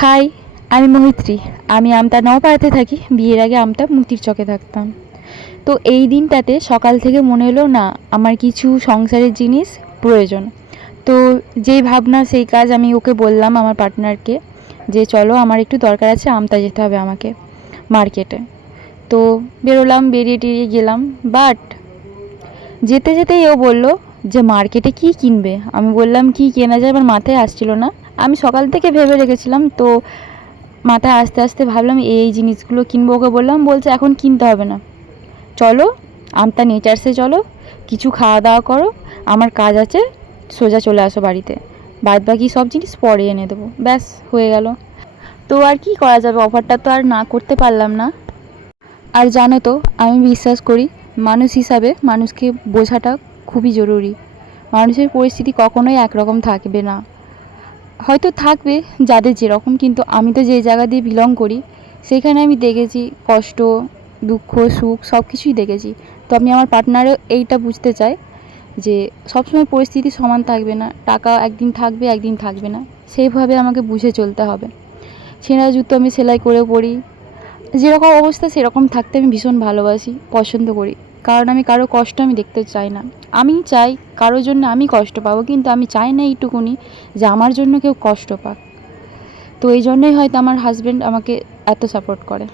High, আমি মহিত্রী। আমি আমতা নওপাড়াতে থাকি। বিয়ের আগে আমতা মুক্তির চকে থাকতাম। তো এই দিনটাতে সকাল থেকে মনে হলো না আমার কিছু সংসারের জিনিস প্রয়োজন। তো যেই ভাবনা সেই কাজ, আমি ওকে বললাম আমার পার্টনারকে যে চলো আমার একটু দরকার আছে, আমতা যেতে হবে আমাকে মার্কেটে। তো বেরোলাম, বেরিয়ে টেরিয়ে গেলাম। বাট যেতে যেতেই ও বলল যে মার্কেটে কি কিনবে। আমি বললাম কি কেনা যায়, আমার মাথায় আসছিল না। আমি সকাল থেকে ভেবে রেখেছিলাম, তো মাথায় আস্তে আস্তে ভাবলাম এই জিনিসগুলো কিনবো। ওকে বললাম, বলছে এখন কিনতে হবে না, চলো আমতা নেচার্সে চলো, কিছু খাওয়া দাওয়া করো, আমার কাজ আছে, সোজা চলে আসো বাড়িতে, বাদ বাকি সব জিনিস পরে এনে দেবো। ব্যাস হয়ে গেল। তো আর কি করা যাবে, অফারটা তো আর না করতে পারলাম না। আর জানো তো, আমি বিশ্বাস করি মানুষ হিসাবে মানুষকে বোঝাটা খুবই জরুরি। মানুষের পরিস্থিতি কখনোই একরকম থাকবে না, হয়তো থাকবে যাদের যেরকম, কিন্তু আমি তো যে জায়গা দিয়ে বিলং করি সেখানে আমি দেখেছি কষ্ট, দুঃখ, সুখ সব কিছুই দেখেছি। তো আমি আমার পার্টনারও এইটা বুঝতে চাই যে সবসময় পরিস্থিতি সমান থাকবে না, টাকা একদিন থাকবে একদিন থাকবে না, সেইভাবে আমাকে বুঝে চলতে হবে। ছেঁড়া জুতো আমি সেলাই করে পরি, যেরকম অবস্থা সেরকম থাকতে আমি ভীষণ ভালোবাসি, পছন্দ করি। কারণ আমি কারো কষ্ট আমি দেখতে চাই না। আমি চাই কারোর জন্য আমি কষ্ট পাবো, কিন্তু আমি চাই না এইটুকুনি যে আমার জন্য কেউ কষ্ট পাক। তো এই জন্যই হয়তো আমার হাজব্যান্ড আমাকে এত সাপোর্ট করে।